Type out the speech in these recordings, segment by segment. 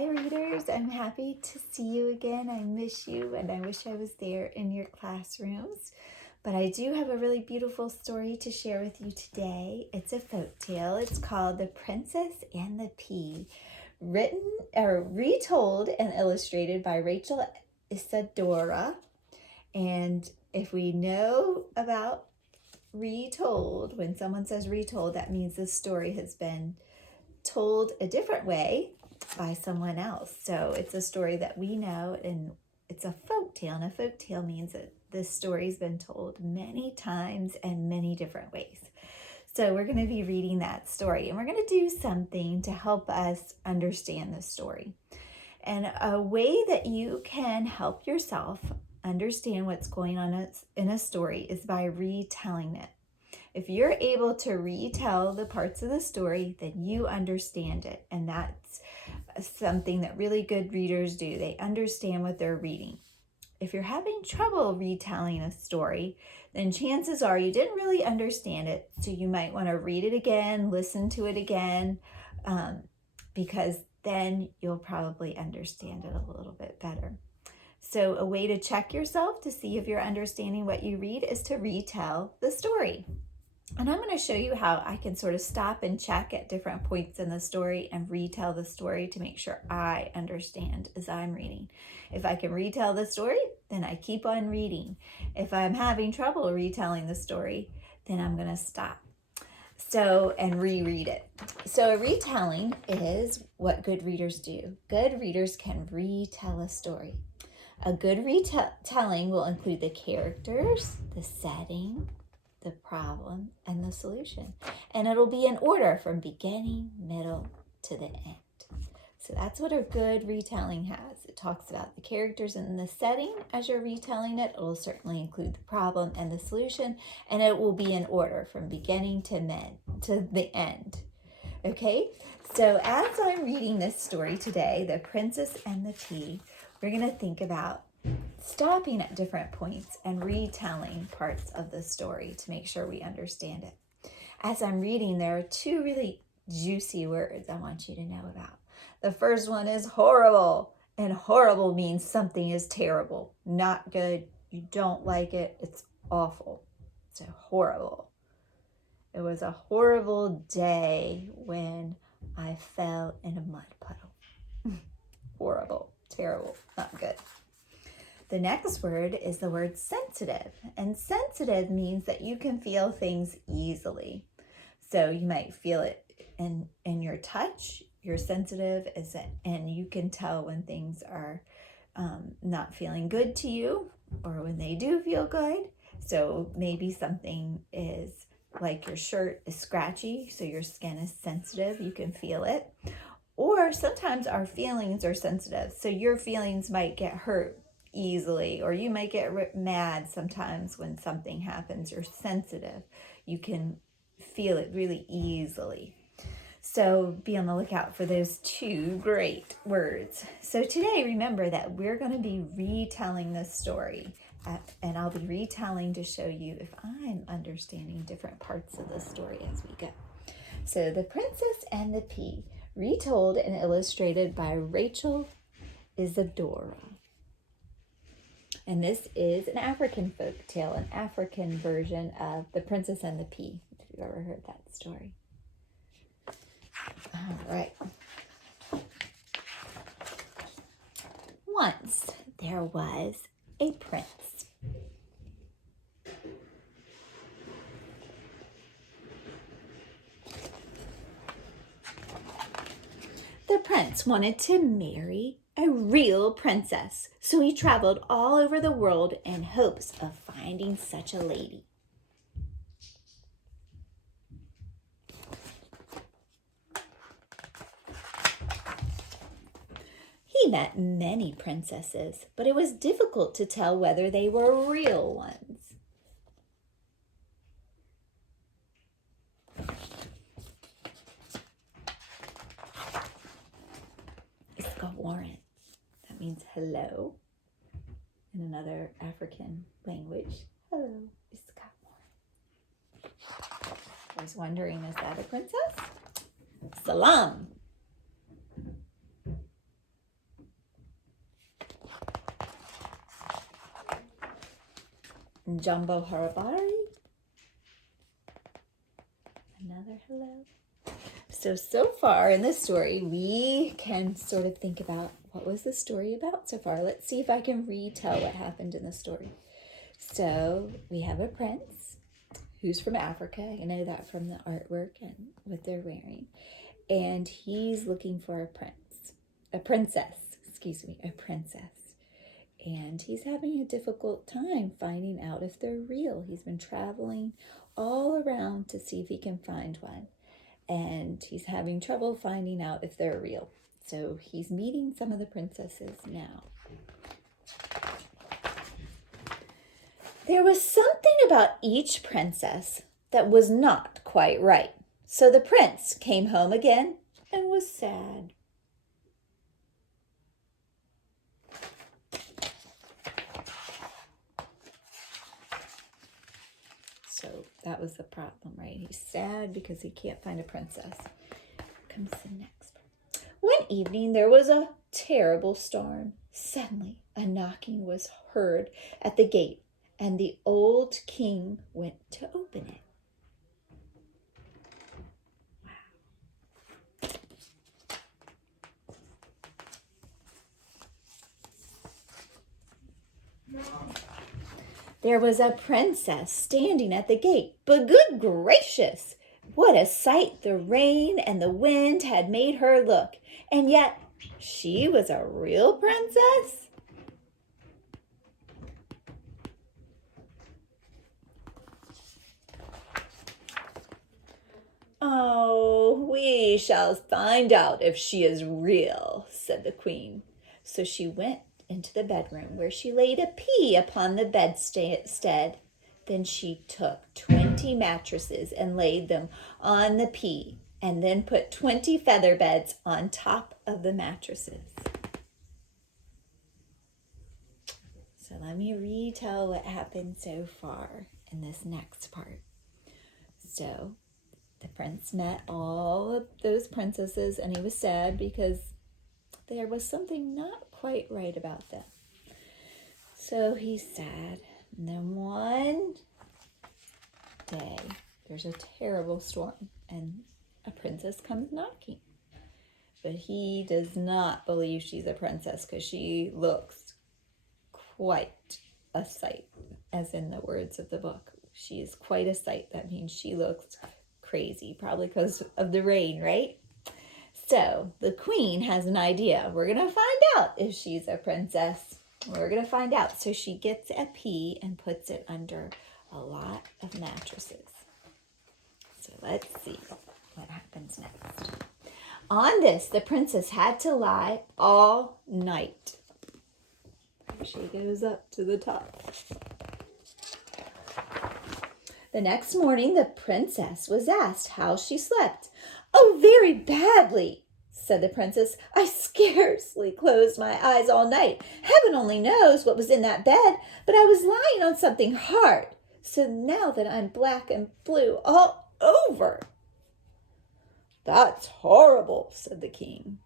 Hi readers, I'm happy to see you again. I miss you and I wish I was there in your classrooms. But I do have a really beautiful story to share with you today. It's a folk tale. It's called The Princess and the Pea, retold and illustrated by Rachel Isadora. And if we know about retold, when someone says retold, that means the story has been told a different way by someone else. So it's a story that we know, and it's a folk tale, and a folk tale means that this story's been told many times and many different ways. So we're going to be reading that story, and we're going to do something to help us understand the story. And a way that you can help yourself understand what's going on in a story is by retelling it. If you're able to retell the parts of the story, then you understand it. And that's something that really good readers do. They understand what they're reading. If you're having trouble retelling a story, then chances are you didn't really understand it. So you might want to read it again, listen to it again, because then you'll probably understand it a little bit better. So a way to check yourself to see if you're understanding what you read is to retell the story. And I'm going to show you how I can sort of stop and check at different points in the story and retell the story to make sure I understand as I'm reading. If I can retell the story, then I keep on reading. If I'm having trouble retelling the story, then I'm going to stop. And reread it. So a retelling is what good readers do. Good readers can retell a story. A good retelling will include the characters, the setting, the problem, and the solution. And it'll be in order from beginning, middle, to the end. So that's what a good retelling has. It talks about the characters and the setting as you're retelling it. It will certainly include the problem and the solution, and it will be in order from beginning to the end. Okay, so as I'm reading this story today, The Princess and the Pea, we're going to think about stopping at different points and retelling parts of the story to make sure we understand it. As I'm reading, there are two really juicy words I want you to know about. The first one is horrible, and horrible means something is terrible, not good, you don't like it, it's awful. So horrible. It was a horrible day when I fell in a mud puddle. Horrible, terrible, not good. The next word is the word sensitive, and sensitive means that you can feel things easily. So you might feel it in your touch. You're sensitive, and you can tell when things are not feeling good to you or when they do feel good. So maybe something is like your shirt is scratchy, so your skin is sensitive. You can feel it. Or sometimes our feelings are sensitive, so your feelings might get hurt easily, or you might get mad sometimes when something happens. You're sensitive. You can feel it really easily. So be on the lookout for those two great words. So today, remember that we're going to be retelling this story, and I'll be retelling to show you if I'm understanding different parts of the story as we go. So The Princess and the Pea, retold and illustrated by Rachel Isadora. And this is an African folk tale, an African version of The Princess and the Pea, if you've ever heard that story. All right. Once there was a prince. The prince wanted to marry a real princess, so he traveled all over the world in hopes of finding such a lady. He met many princesses, but it was difficult to tell whether they were real ones. Warren. That means hello in another African language. Hello, Iska Warren. I was wondering, is that a princess? Salam. Jumbo Harabari. Another hello. So far in this story, we can sort of think about what was the story about so far. Let's see if I can retell what happened in the story. So we have a prince who's from Africa. I know that from the artwork and what they're wearing. And he's looking for a princess. And he's having a difficult time finding out if they're real. He's been traveling all around to see if he can find one. And he's having trouble finding out if they're real. So he's meeting some of the princesses now. There was something about each princess that was not quite right. So the prince came home again and was sad. So that was the problem, right? He's sad because he can't find a princess. Comes the next part. One evening there was a terrible storm. Suddenly a knocking was heard at the gate, and the old king went to open it. There was a princess standing at the gate, but good gracious, what a sight the rain and the wind had made her look. And yet she was a real princess. Oh, we shall find out if she is real, said the queen. So she went into the bedroom, where she laid a pea upon the bedstead. Then she took 20 mattresses and laid them on the pea, and then put 20 feather beds on top of the mattresses. So let me retell what happened so far in this next part. So the prince met all of those princesses, and he was sad because there was something not quite right about them. So he's sad. And then one day, there's a terrible storm, and a princess comes knocking. But he does not believe she's a princess because she looks quite a sight, as in the words of the book. She is quite a sight. That means she looks crazy, probably because of the rain, right? So the queen has an idea. We're going to find out if she's a princess. We're going to find out. So she gets a pea and puts it under a lot of mattresses. So let's see what happens next. On this, the princess had to lie all night. She goes up to the top. The next morning, the princess was asked how she slept. Oh, very badly, said the princess. I scarcely closed my eyes all night. Heaven only knows what was in that bed, but I was lying on something hard. So now that I'm black and blue all over. That's horrible, said the king.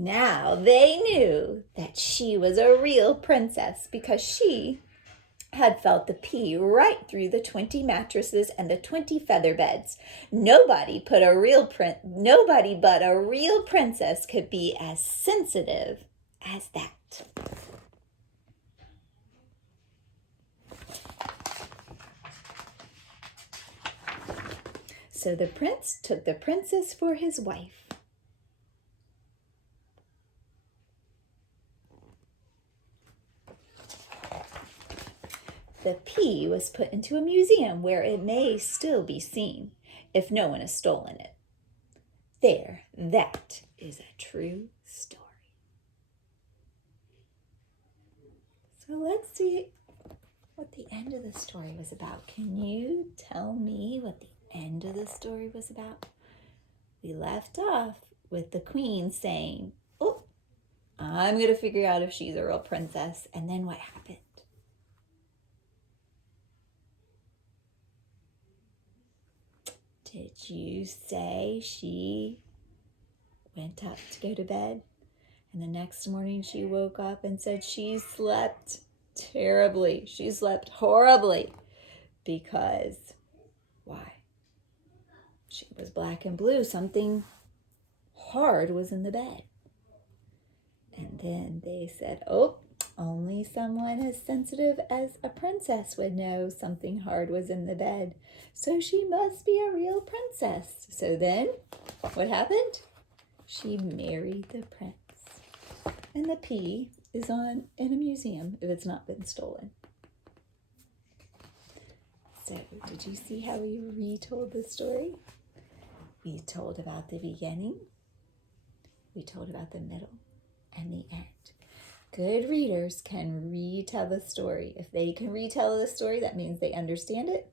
Now they knew that she was a real princess because she had felt the pea right through the 20 mattresses and the 20 feather beds. Nobody but a real princess could be as sensitive as that. So the prince took the princess for his wife. The pea was put into a museum where it may still be seen if no one has stolen it. There, that is a true story. So let's see what the end of the story was about. Can you tell me what the end of the story was about? We left off with the queen saying, oh, I'm going to figure out if she's a real princess. And then what happened? Did you say she went up to go to bed? And the next morning she woke up and said she slept terribly. She slept horribly. Because, why? She was black and blue. Something hard was in the bed. And then they said, oh, only someone as sensitive as a princess would know something hard was in the bed. So she must be a real princess. So then, what happened? She married the prince. And the P is in a museum if it's not been stolen. So, did you see how we retold the story? We told about the beginning, we told about the middle, and the end. Good readers can retell the story. If they can retell the story, that means they understand it,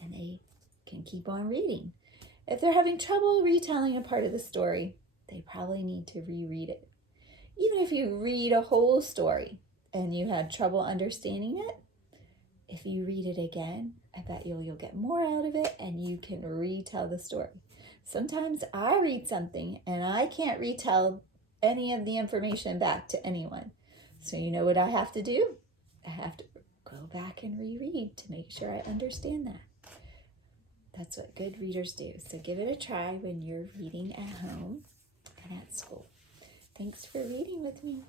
and they can keep on reading. If they're having trouble retelling a part of the story, they probably need to reread it. Even if you read a whole story and you had trouble understanding it, if you read it again, I bet you'll get more out of it and you can retell the story. Sometimes I read something and I can't retell any of the information back to anyone. So you know what I have to do? I have to go back and reread to make sure I understand that. That's what good readers do. So give it a try when you're reading at home and at school. Thanks for reading with me.